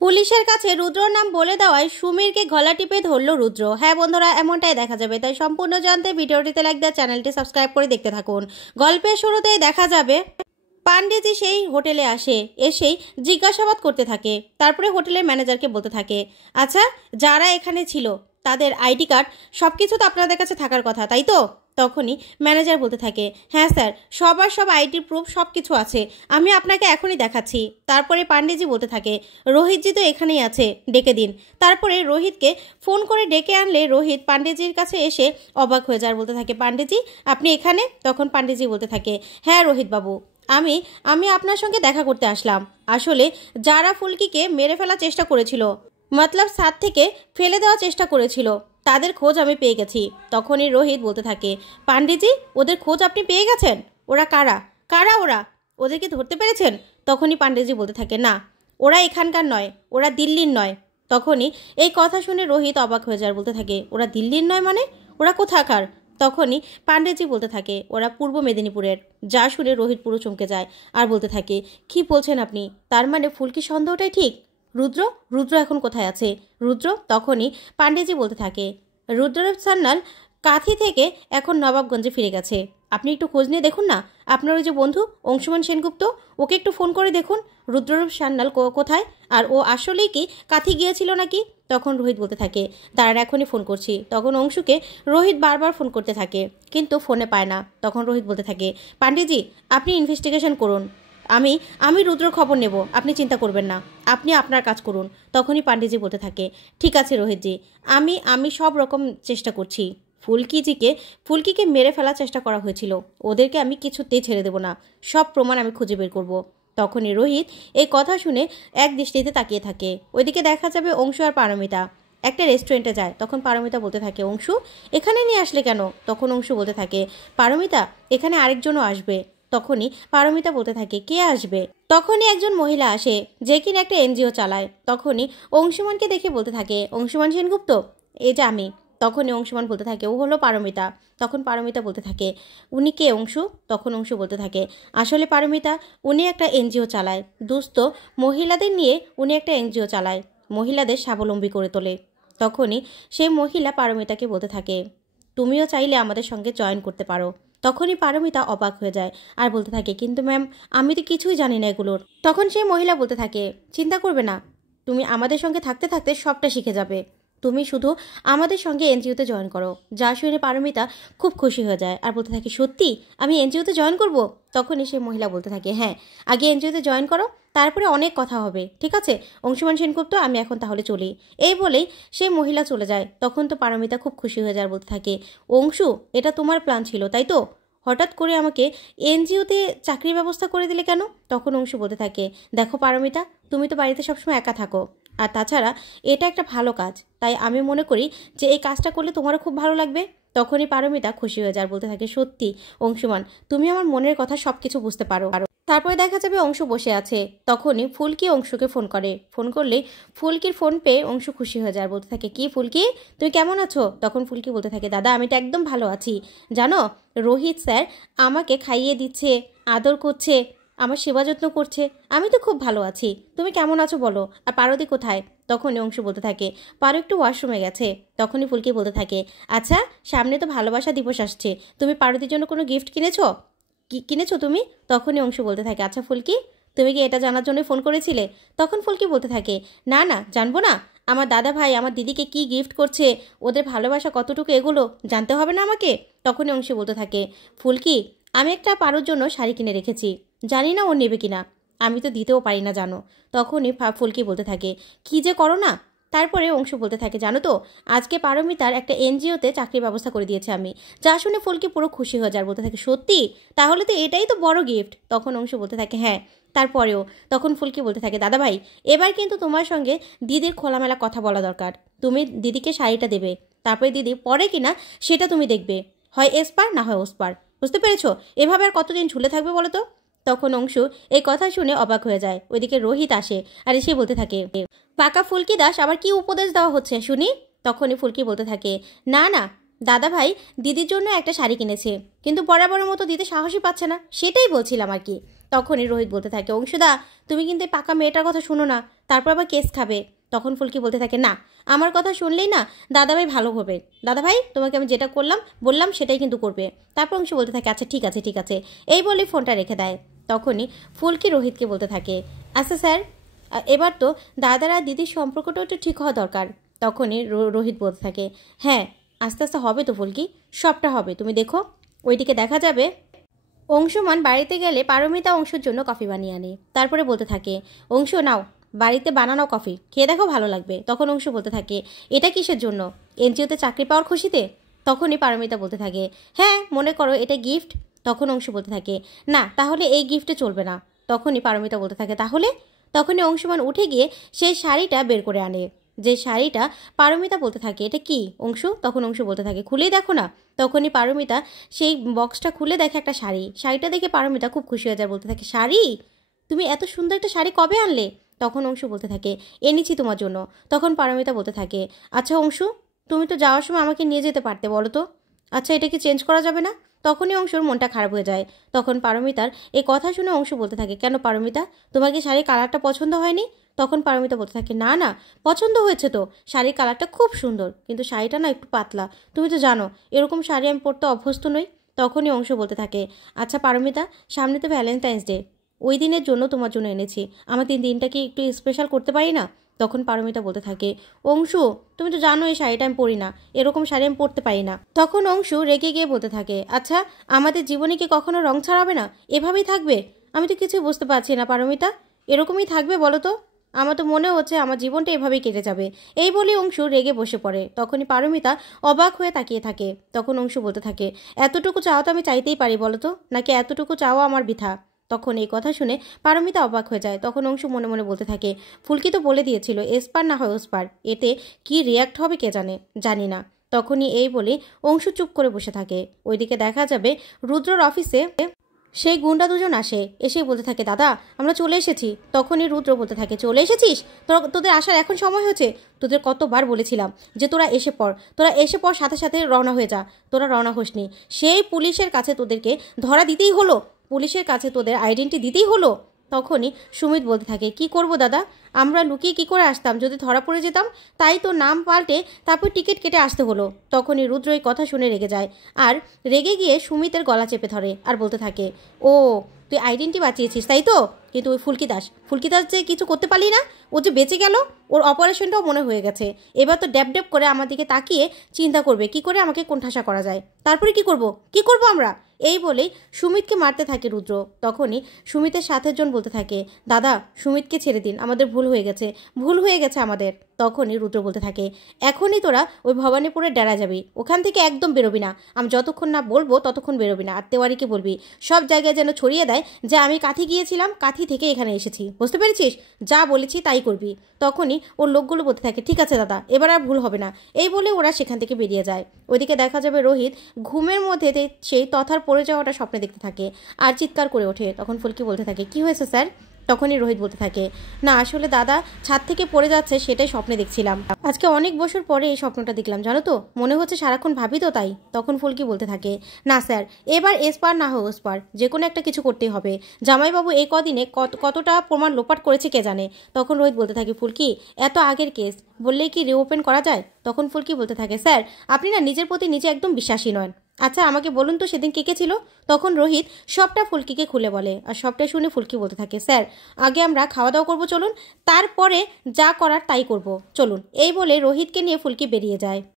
পুলিশের কাছে রুদ্রর নাম বলে দেওয়ায় সুমিরকে গলা টিপে ধরল রুদ্র। হ্যাঁ বন্ধুরা, এমনটাই দেখা যাবে, তাই সম্পূর্ণ জানতে ভিডিওটিতে লাইক দেওয়া, চ্যানেলটি সাবস্ক্রাইব করে দেখতে থাকুন। গল্পের শুরুতেই দেখা যাবে পান্ডেজি সেই হোটেলে এসেই জিজ্ঞাসাবাদ করতে থাকে। তারপরে হোটেলের ম্যানেজারকে বলতে থাকে, আচ্ছা যারা এখানে ছিল তাদের আইডি কার্ড সব কিছু তো আপনাদের কাছে থাকার কথা, তাই তো? তখনই ম্যানেজার বলতে থাকে, হ্যাঁ স্যার, সবার সব আইডি প্রুফ সব কিছু আছে, আমি আপনাকে এখনই দেখাচ্ছি। তারপরে পান্ডেজি বলতে থাকে, রোহিতজি তো এখানেই আছে, ডেকে দিন। তারপরে রোহিতকে ফোন করে ডেকে আনলে রোহিত পান্ডেজির কাছে এসে অবাক হয়ে যায়, বলতে থাকে, পান্ডেজি আপনি এখানে? তখন পান্ডেজি বলতে থাকে, হ্যাঁ রোহিত বাবু, আমি আমি আপনার সঙ্গে দেখা করতে আসলাম। আসলে যারা ফুলকিকে মেরে ফেলার চেষ্টা করেছিল, মতলব ছাদ থেকে ফেলে দেওয়ার চেষ্টা করেছিল, তাদের খোঁজ আমি পেয়ে গেছি। তখনই রোহিত বলতে থাকে, পান্ডেজি ওদের খোঁজ আপনি পেয়ে গেছেন? ওরা কারা কারা ওদেরকে ধরতে পেরেছেন? তখনই পান্ডেজি বলতে থাকে, না ওরা এখানকার নয়, ওরা দিল্লির নয়। তখনই এই কথা শুনে রোহিত অবাক হয়ে যায়, বলতে থাকে, ওরা দিল্লির নয় মানে ওরা কোথাকার? তখনই পান্ডেজি বলতে থাকে, ওরা পূর্ব মেদিনীপুরের। যা শুনে রোহিত পুরো চমকে যায় আর বলতে থাকে, কি বলছেন আপনি? তার মানে ফুলকি সন্দেহটাই ঠিক? রুদ্র রুদ্র এখন কোথায় আছে? রুদ্র? তখনই পান্ডেজি বলতে থাকে, রুদ্রের সান্যাল কাঁথি থেকে এখন নবাবগঞ্জে ফিরে গেছে। আপনি একটু খোঁজ নিয়ে দেখুন না, আপনার ওই যে বন্ধু অংশুমান সেনগুপ্ত, ওকে একটু ফোন করে দেখুন রুদ্ররূপ সান্যাল কোথায়, আর ও আসলেই কি কাঁথি গিয়েছিল নাকি? তখন রোহিত বলতে থাকে, তার এখনই ফোন করছি। তখন অংশুকে রোহিত বারবার ফোন করতে থাকে, কিন্তু ফোনে পায় না। তখন রোহিত বলতে থাকে, পান্ডেজি আপনি ইনভেস্টিগেশন করুন, আমি আমি রুদ্রর খবর নেব, আপনি চিন্তা করবেন না, আপনি আপনার কাজ করুন। তখনই পান্ডেজি বলতে থাকে, ঠিক আছে রোহিতজি, আমি সব রকম চেষ্টা করছি। ফুলকিকে মেরে ফেলার চেষ্টা করা হয়েছিল, ওদেরকে আমি কিছুতেই ছেড়ে দেব না, সব প্রমাণ আমি খুঁজে বের করব। তখনই রোহিত এই কথা শুনে এক দৃষ্টিতে তাকিয়ে থাকে। ওইদিকে দেখা যাবে অংশু আর পারমিতা একটা রেস্টুরেন্টে যায়। তখন পারমিতা বলতে থাকে, অংশু এখানে নিয়ে আসলে কেন? তখন অংশু বলতে থাকে, পারমিতা এখানে আরেকজনও আসবে। তখনই পারমিতা বলতে থাকে, কে আসবে? তখনই একজন মহিলা আসে, যে কিনা একটা এনজিও চালায়। তখনই অংশুমানকে দেখে বলতে থাকে, অংশুমান সেনগুপ্ত, এই যে আমি। তখনই অংশুমান বলতে থাকে, ও হলো পারমিতা। তখন পারমিতা বলতে থাকে, উনি কে অংশু? তখন অংশু বলতে থাকে, আসলে পারমিতা উনি একটা এনজিও চালায়, দুস্থ মহিলাদের নিয়ে উনি একটা এনজিও চালায়, মহিলাদের স্বাবলম্বী করে তোলে। তখনই সেই মহিলা পারমিতাকে বলতে থাকে, তুমিও চাইলে আমাদের সঙ্গে জয়েন করতে পারো। তখনই পারমিতা অবাক হয়ে যায় আর বলতে থাকে, কিন্তু ম্যাম আমি তো কিছুই জানি না এগুলোর। তখন সেই মহিলা বলতে থাকে, চিন্তা করবে না, তুমি আমাদের সঙ্গে থাকতে থাকতে সবটা শিখে যাবে, তুমি শুধু আমাদের সঙ্গে এনজিওতে জয়েন করো। যা শুনে পারমিতা খুব খুশি হয়ে যায় আর বলতে থাকে, সত্যি আমি এনজিওতে জয়েন করব? তখনই সেই মহিলা বলতে থাকে, হ্যাঁ আগে এনজিওতে জয়েন করো, তারপরে অনেক কথা হবে, ঠিক আছে অংশুমান সেনগুপ্ত, আমি এখন তাহলে চলি। এই বলেই সেই মহিলা চলে যায়। তখন তো পারমিতা খুব খুশি হয়ে যায়, বলতে থাকে, অংশু এটা তোমার প্ল্যান ছিল তাই তো? হঠাৎ করে আমাকে এনজিওতে চাকরির ব্যবস্থা করে দিলে কেন? তখন অংশু বলতে থাকে, দেখো পারমিতা, তুমি তো বাড়িতে সবসময় একা থাকো, আর তাছাড়া এটা একটা ভালো কাজ, তাই আমি মনে করি যে এই কাজটা করলে তোমারও খুব ভালো লাগবে। তখনই পারমিতা খুশি হয়ে যায়, বলতে থাকে, সত্যি অংশুমান, তুমি আমার মনের কথা সব কিছু বুঝতে পারো। তারপরে দেখা যাবে অংশু বসে আছে। তখনই ফুলকি অংশুকে ফোন করে। ফোন করলে ফুলকির ফোন পেয়ে অংশু খুশি হয়ে যায়, বলতে থাকে, কি ফুলকি তুমি কেমন আছো? তখন ফুলকি বলতে থাকে, দাদা আমি তো একদম ভালো আছি, জানো রোহিত স্যার আমাকে খাইয়ে দিচ্ছে, আদর করছে, আমার সেবা যত্ন করছে, আমি তো খুব ভালো আছি। তুমি কেমন আছো বলো, আর পারদি কোথায়? তখনই অংশু বলতে থাকে, পারো একটু ওয়াশরুমে গেছে। তখনই ফুলকি বলতে থাকে, আচ্ছা সামনে তো ভালোবাসা দিবস আসছে, তুমি পারদির জন্য কোনো গিফট কিনেছো তুমি? তখনই অংশু বলতে থাকে, আচ্ছা ফুলকি তুমি কি এটা জানার জন্য ফোন করেছিলে? তখন ফুলকি বলতে থাকে, না না জানবো না, আমার দাদা ভাই আমার দিদিকে কি গিফট করছে, ওদের ভালোবাসা কতটুকু, এগুলো জানতে হবে না আমাকে? তখনই অংশু বলতে থাকে, ফুলকি আমি একটা পারোর জন্য শাড়ি কিনে রেখেছি, জানি না ও নেবে কিনা, আমি তো দিতেও পারি না জানো। তখনই ফুলকি বলতে থাকে, কি যে করো না। তারপরে অংশু বলতে থাকে, জানো তো আজকে পারমিতার একটা এনজিওতে চাকরির ব্যবস্থা করে দিয়েছে আমি। যা শুনে ফুলকি পুরো খুশি হয়ে যায়, বলতে থাকে, সত্যি? তাহলে তো এটাই তো বড় গিফট। তখন অংশু বলতে থাকে, হ্যাঁ তারপরেও। তখন ফুলকি বলতে থাকে, দাদা ভাই এবার কিন্তু তোমার সঙ্গে দিদির খোলামেলা কথা বলা দরকার, তুমি দিদিকে শাড়িটা দেবে, তারপরে দিদি পরে কিনা সেটা তুমি দেখবে, হয় এসপার না হয় ওসপার, বুঝতে পেরেছো? এভাবে আর কতদিন ঝুলে থাকবে বলো তো? তখন অংশু এই কথা শুনে অবাক হয়ে যায়। ওইদিকে রোহিত আসে আর এসে বলতে থাকে, পাকা ফুলকি দাস আবার কি উপদেশ দেওয়া হচ্ছে শুনি? তখনই ফুলকি বলতে থাকে, না না দাদা ভাই দিদির জন্য একটা শাড়ি কিনেছে, কিন্তু বরাবরের মতো দিতে সাহসই পাচ্ছে না, সেটাই বলছিলাম আর কি। তখনই রোহিত বলতে থাকে, অংশুদা তুমি কিন্তু এই পাকা মেয়েটার কথা শুনো না, তারপর আবার কেস খাবে। তখন ফুলকি বলতে থাকে, না আমার কথা শুনলেই না দাদাভাই ভালো হবে। দাদাভাই তোমাকে আমি যেটা বললাম সেটাই কিন্তু করবে। তারপর অংশু বলতে থাকে, আচ্ছা ঠিক আছে ঠিক আছে, এই বলেই ফোনটা রেখে দেয়। তখনই ফুলকি রোহিতকে বলতে থাকে, আচ্ছা স্যার এবার তো দাদার আর দিদির সম্পর্কটাও একটু ঠিক হওয়া দরকার। তখনই রোহিত বলতে থাকে, হ্যাঁ আস্তে আস্তে হবে তো ফুলকি, সবটা হবে, তুমি দেখো। ওইদিকে দেখা যাবে অংশুমান বাড়িতে গেলে পারমিতা অংশুর জন্য কফি বানিয়ে আনে। তারপরে বলতে থাকে, অংশু নাও বাড়িতে বানানো কফি, খেয়ে দেখো ভালো লাগবে। তখন অংশু বলতে থাকে, এটা কিসের জন্য? এনজিওতে চাকরি পাওয়ার খুশিতে? তখনই পারমিতা বলতে থাকে, হ্যাঁ মনে করো এটা গিফট। তখন অংশু বলতে থাকে, না তাহলে এই গিফটে চলবে না। তখনই পারমিতা বলতে থাকে, তাহলে? তখনই অংশুমান উঠে গিয়ে সেই শাড়িটা বের করে আনে, যে শাড়িটা পারমিতা বলতে থাকে, এটা কি অংশু? তখন অংশু বলতে থাকে, খুলেই দেখো না। তখনই পারমিতা সেই বক্সটা খুলে দেখে একটা শাড়িটা দেখে পারমিতা খুব খুশি হয়ে যায়, বলতে থাকে, শাড়ি? তুমি এত সুন্দর একটা শাড়ি কবে আনলে? তখন অংশু বলতে থাকে, এনেছি তোমার জন্য। তখন পারমিতা বলতে থাকে, আচ্ছা অংশু তুমি তো যাওয়ার সময় আমাকে নিয়ে যেতে পারতে, বলো তো? আচ্ছা এটা কি চেঞ্জ করা যাবে না? তখনই অংশুর মনটা খারাপ হয়ে যায়। তখন পারমিতার এই কথা শুনে অংশু বলতে থাকে, কেন পারমিতা তোমার কি শাড়ির কালারটা পছন্দ হয়নি? তখন পারমিতা বলতে থাকে, না না পছন্দ হয়েছে তো, শাড়ির কালারটা খুব সুন্দর, কিন্তু শাড়িটা না একটু পাতলা, তুমি তো জানো এরকম শাড়ি আমি পরতে অভ্যস্ত নই। তখনই অংশু বলতে থাকে, আচ্ছা পারমিতা সামনে তো ভ্যালেন্টাইন্স ডে, ওই দিনের জন্য তোমার জন্য এনেছি, আমাদের দিনটা কি একটু স্পেশাল করতে পারি না? তখন পারমিতা বলতে থাকে, অংশু তুমি তো জানো এই শাড়িটা আমি পরি না, এরকম শাড়ি আমি পরতে পারি না। তখন অংশু রেগে গিয়ে বলতে থাকে, আচ্ছা আমাদের জীবনে কি কখনো রং ছাড়াবে না, এভাবেই থাকবে? আমি তো কিছু বুঝতে পারছি না পারমিতা, এরকমই থাকবে বলো তো? আমার তো মনে হচ্ছে আমার জীবনটা এভাবেই কেটে যাবে। এই বলে অংশু রেগে বসে পড়ে। তখনই পারমিতা অবাক হয়ে তাকিয়ে থাকে। তখন অংশু বলতে থাকে, এতটুকু চাওয়া তো আমি চাইতেই পারি বলো তো, নাকি এতটুকু চাওয়া আমার বৃথা? তখন এই কথা শুনে পারমিতা অবাক হয়ে যায়। তখন অংশু মনে মনে বলতে থাকে, ফুলকি তো বলে দিয়েছিল এসপার না হয় ওসপার, এতে কি রিয়াক্ট হবে কে জানি না। তখনই এই বলে অংশু চুপ করে বসে থাকে। ওইদিকে দেখা যাবে রুদ্রর অফিসে সেই গুন্ডা দুজন আসে, এসে বলতে থাকে, দাদা আমরা চলে এসেছি। তখনই রুদ্র বলতে থাকে, চলে এসেছিস? তোদের আসার এখন সময় হয়েছে, তোদের কতবার বলেছিলাম যে তোরা এসে পর সাথে সাথে রওনা হয়ে যা, তোরা রওনা হোসনি। সেই পুলিশের কাছে তোদেরকে ধরা দিতেই হলো, পুলিশের কাছে তোদের আইডেন্টি দিতেই হলো। তখনই সুমিত বলতে থাকে, কি করব দাদা, আমরা লুকিয়ে কি করে আসতাম যদি ধরা পড়ে যেতাম? তাই তো নাম পাল্টে তারপর টিকিট কেটে আসতে হলো। তখনই রুদ্র এই কথা শুনে রেগে যায়, আর রেগে গিয়ে সুমিতের গলা চেপে ধরে আর বলতে থাকে, ও তুই আইডেন্টি বাঁচিয়েছিস তাই তো, কিন্তু ওই ফুলকি দাস যে কিছু করতে পারলি না, ও যে বেঁচে গেল, ওর অপারেশনটাও মনে হয়ে গেছে, এবার তো ড্যাব ড্যাব করে আমার দিকে তাকিয়ে চিন্তা করবে কি করে আমাকে কোণঠাসা করা যায়। তারপরে কি করব আমরা? এই বলেই সুমিতকে মারতে থাকে রুদ্র। তখনই সুমিতের সাথের জন বলতে থাকে, দাদা সুমিতকে ছেড়ে দিন, আমাদের ভুল হয়ে গেছে আমাদের। তখনই রুদ্র বলতে থাকে, এখনই তোরা ওই ভবানীপুরের ডেরা যাবি, ওখান থেকে একদম বেরোবি না, আমি যতক্ষণ না বলবো ততক্ষণ বেরোবি না। আর তেওয়ারিকে বলবি সব জায়গায় যেন ছড়িয়ে দেয় যে আমি কাঁথি গিয়েছিলাম, কাঁথি থেকে এখানে এসেছি, বুঝতে পেরেছিস? যা বলেছি তাই করবি। তখনই ওর লোকগুলো বলতে থাকে, ঠিক আছে দাদা এবার আর ভুল হবে না। এই বলে ওরা সেখান থেকে বেরিয়ে যায়। ওইদিকে দেখা যাবে রোহিত ঘুমের মধ্যে সেই তথার পড়ে যাওয়াটা স্বপ্নে দেখতে থাকে আর চিৎকার করে ওঠে। তখন ফুলকি বলতে থাকে, কি হয়েছে স্যার? তখনই রোহিত বলতে থাকে, না আসলে দাদা ছাদ থেকে পড়ে যাচ্ছে সেটাই স্বপ্নে দেখছিলাম, আজকে অনেক বছর পরে এই স্বপ্নটা দেখলাম জানো তো, মনে হচ্ছে সারাক্ষণ ভাবি তো তাই। তখন ফুলকি বলতে থাকে, না স্যার এবার এসপার না হোক ওসপার যে কোনো একটা কিছু করতেই হবে, জামাইবাবু এই কদিনে কতটা প্রমাণ লোপাট করেছে কে জানে। তখন রোহিত বলতে থাকে, ফুলকি এত আগের কেস বললেই কি রিওপেন করা যায়? তখন ফুলকি বলতে থাকে, স্যার আপনি না নিজের প্রতি নিজে একদম বিশ্বাসী নন। আচ্ছা আমাকে বলুন তো সেদিন কে ছিল? তখন রোহিত সবটা ফুলকিকে খুলে বলে, আর সবটা শুনে ফুলকি বলতে থাকে, স্যার আগে আমরা খাওয়া দাওয়া করবো চলুন, তারপরে যা করার তাই করব চলুন। এই বলে রোহিতকে নিয়ে ফুলকি বেরিয়ে যায়।